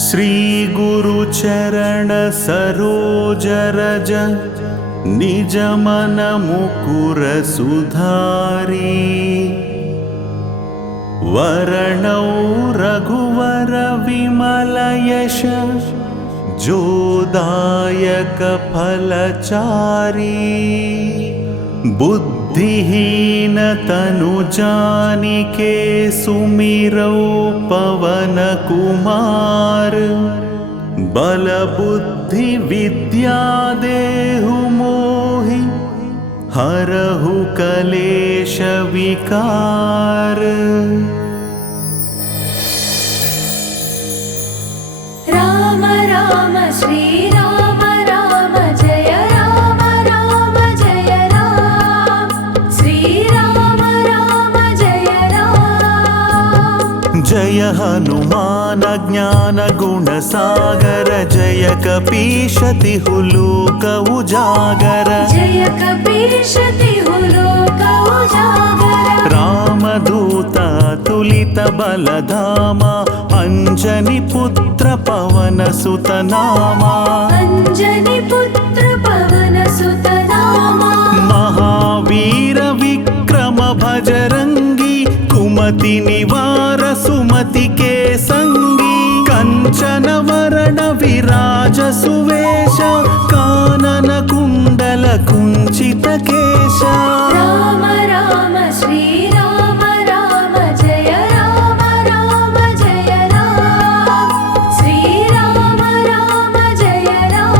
श्री गुरु चरण सरोज रज निज मन मुकुर सुधारी वरणौ रघुवर विमल यश जोदायक फलचारी बुद्धिहीन तनु जानिके सुमिरौ पवन कुमार बल बुद्धि विद्या देहु मोहि हरहु कलेश विकार। राम राम श्री राम राम जय राम राम जय राम श्री राम राम जय राम। जय हनुमान ज्ञान गुण सागर जय कपीश तिहु लोक उजागर जय कपीश तिहु लोक उजागर। रामदूत तुलित बलधामा अंजनी पुत्र पवन सुत नामा अंजनी पुत्र पवन सुत नामा। महावीर विक्रम भजरंगी कुमति निवार सुमति के संगी कंचन वरण विराज सुवेश कानन कुंडल कुंचित केश। राम राम श्री राम राम जय राम राम जय राम श्री राम राम जय राम।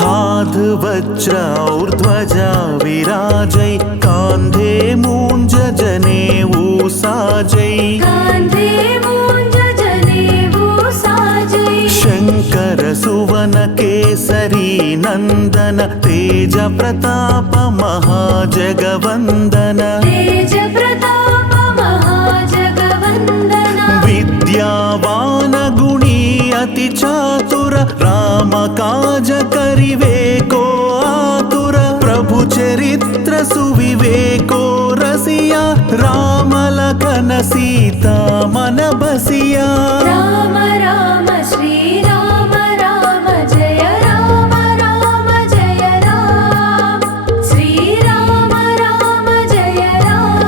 हाथ वज्र और ध्वजा विराजै कांधे मूंज जनेऊ साजै कांधे मूंज जनेऊ साजै। शंकर सुवन केसरी नंदन तेज प्रताप महाजगवंदन तेज प्रताप महाजगवंदन। विद्यावान गुणी अति चातुर राम काज करिवे को आतुर प्रभु चरित्र सुविवेको रसिया राम लखन सीता मन बसिया। राम राम श्री राम राम जय राम राम जय राम श्री राम राम जय राम।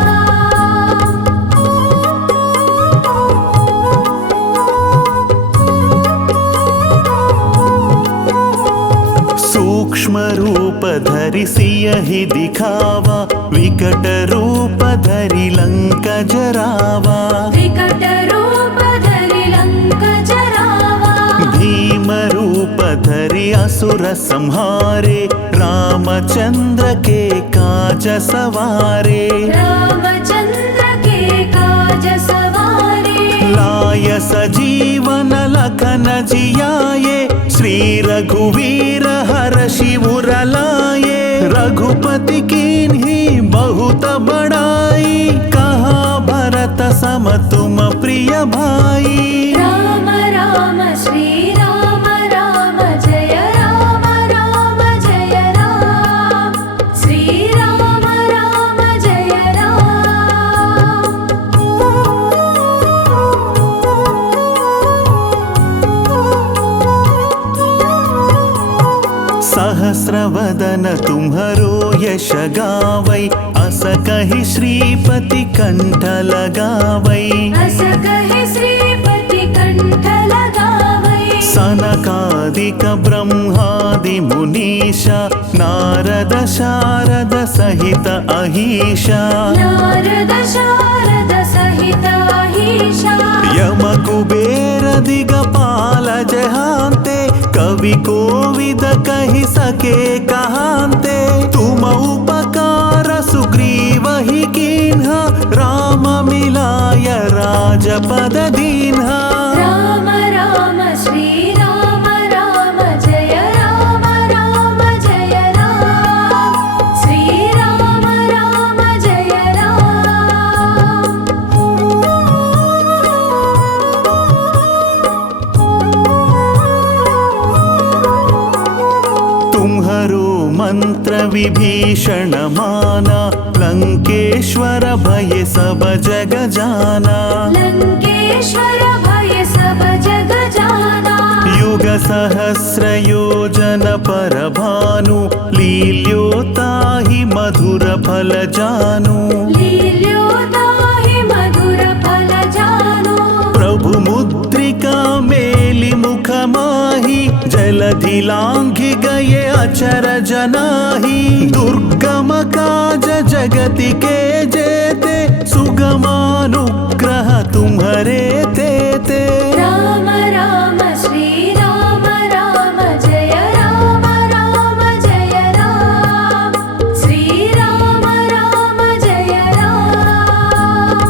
सूक्ष्म रूप धरि सियहि दिखावा विकट रूप धरि लंक जरावा विकट रूप धरि लंक जरावा। भीम रूप धरि असुर संहारे रामचंद्र के काज सवारे रामचंद्र के काज सवारे। लाय सजीवन लखन जियाये श्री रघुवीर हर्षि उर लाये रघुपति कीन्ही बहुत बड़ाई कहा भरत सम तुम प्रिय भाई। राम राम श्री राम राम जय राम राम जय राम श्री राम राम जय राम। सहस्रवदन तुम्हरो यश गावै अस कहि श्रीपति कंठ लगावै अस कहि श्रीपति कंठ लगावै। सनकादिक ब्रह्मादि मुनीशा नारद शारद सहित अहीशा नारद शारद सहित अहीशा। यम कुबेर दिगपाल जहांते कवि कोविद कहि सके कहांते तुम उपकार सुग्रीव ही कीन्हा राम मिलाय राजपद दीन्हा। राम राम श्री राम राम जय राम राम जय राम श्री राम राम जय राम। मंत्र विभीषण माना लंकेश्वर भय सब जग जाना लंकेश्वर भय सब जग जाना युग सहस्र योजन पर भानु लील्योता ही मधुर फल जानु लील्योता ही मधुर फल जानो प्रभु मुद्रिका मेलि मुख माही जलधि लांघि गए अचर जनाही दुर्गम काज जगति के जेते सुगमानुग्रह तुम्हारे तेते राम राम श्री राम राम जय राम राम जय राम श्री राम राम जय राम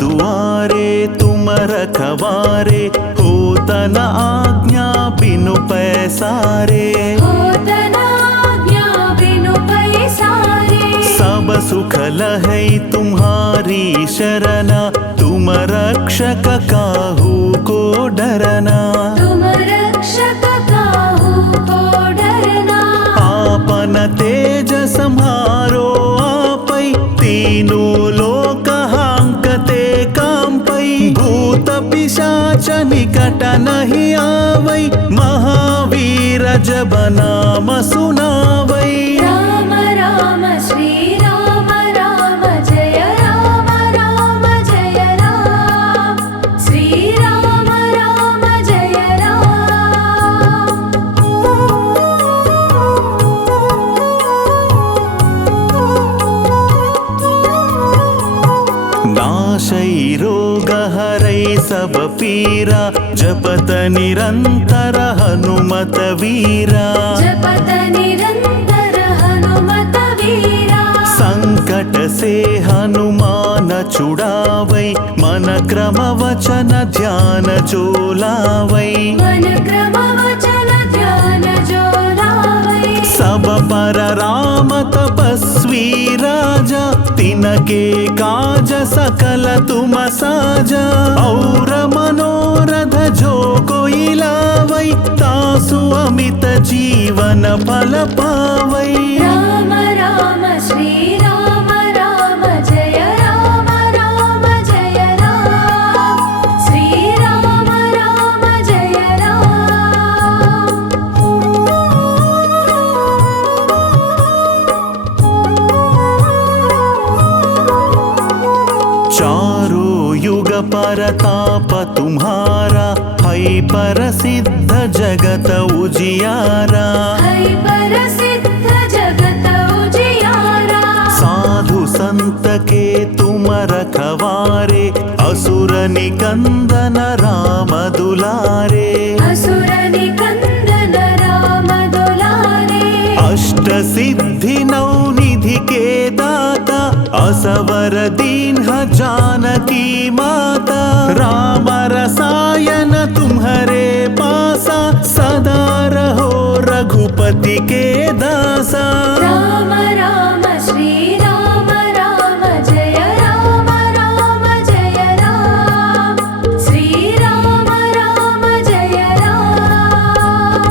दुआरे तुम रखवारे होतन आज्ञा बिनु पैसारे होतनाज्ञा बिनु पैसारे सब सुख लहै तुम्हारी शरणा तुम रक्षक काहू को डरना तुम रक्षक काहू को डरना आपन तेज सम्हारो आपै तीनों लोक हांकते कांपै भूत पिशाच निकट नहीं आवै महावीर जब नाम सुनावै राम राम श्री राम राम जय राम राम जय राम श्री राम राम जय राम नाशै रोग हरै सब पीरा जपत निरंतर हनुमत वीरा जपत निरंतर हनुमत वीरा संकट से हनुमान छुड़ावै मन क्रम वचन ध्यान जो लावै मन क्रम वचन ध्यान जो लावै सब पर राम तपस्वी राजा तिनके काज सकल तुम साजा और मनोरथ जो कोई लावै तासु अमित जीवन फल पावै राम राम श्री राम राम जय राम राम जय राम श्री राम राम जय चारों युग परताप तुम्हारा है प्रसिद्ध जगत उजियारा है प्रसिद्ध जगत उजियारा साधु संत के तुम रखवारे असुर निकंदन राम दुलारे असुर निकंदन राम दुलारे अष्ट सिद्धि नौ निधि के दाता असवर दीन जानकी माता राम रसायन तुम्हारे पासा सदा रहो रघुपति के दासा राम राम श्री राम राम जय राम राम जय राम श्री राम राम जय राम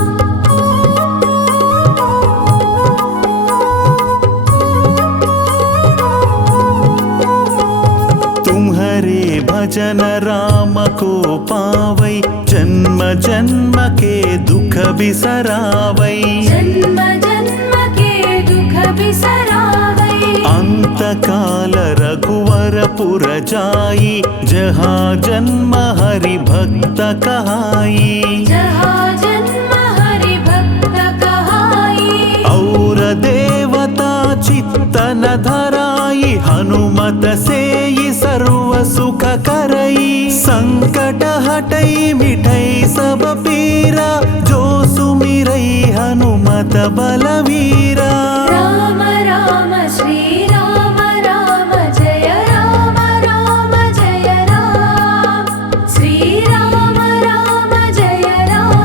तुम्हारे भजन राम को पावै जन्म जन्म के दुख बिसरावै जन्म जन्म के दुख बिसरावै अंत काल रघुवर पुर जाई जहाँ जन्म हरि भक्त कहाई जहाँ जन्म हरि भक्त कहाई और देवता चित्तन धराई हनुमत से ही सर्व सुख करई संकट हटई मिठई सब पीरा जो सुमिरई हनुमत बलवीरा राम राम श्री राम राम जय राम राम जय राम श्री राम राम जय राम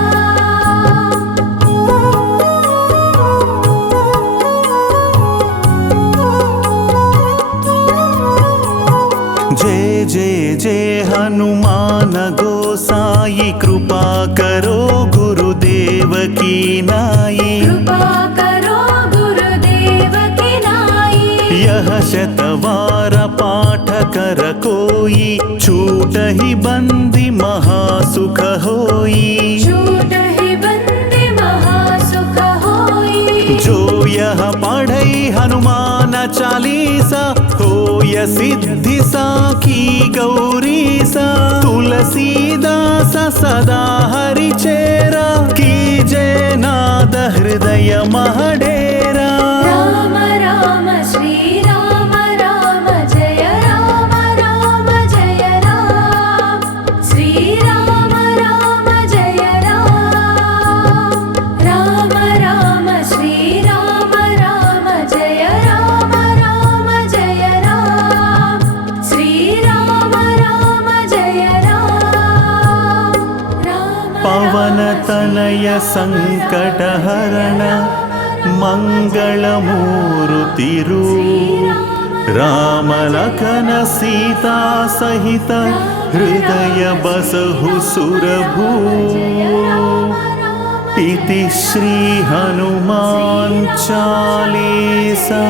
जय जय जय हनुमान गोसाई कृपा करो गुरुदेव की नाई कृपा करो गुरुदेव की नाई यह शतवार पाठ कर कोई छूट ही बंदी महासुख होई छूट ही बंदी महासुख होई जो यह पढ़ई हनुमान चालीसा होय सिद्धि साखी गौरी सा तुलसीदास सदा हरि चेरा की जय नाद हृदय महडेरा राम राम श्री राम राम जय राम राम जय राम श्री राम राम जय राम राम राम श्री राम राम जय राम राम जय राम श्री राम राम जय राम राम पवन तनय संकट हरण मंगल मूर्तिरु राम लखन सीता सहित हृदय बसहु सुरभू इति श्री हनुमान चालीसा।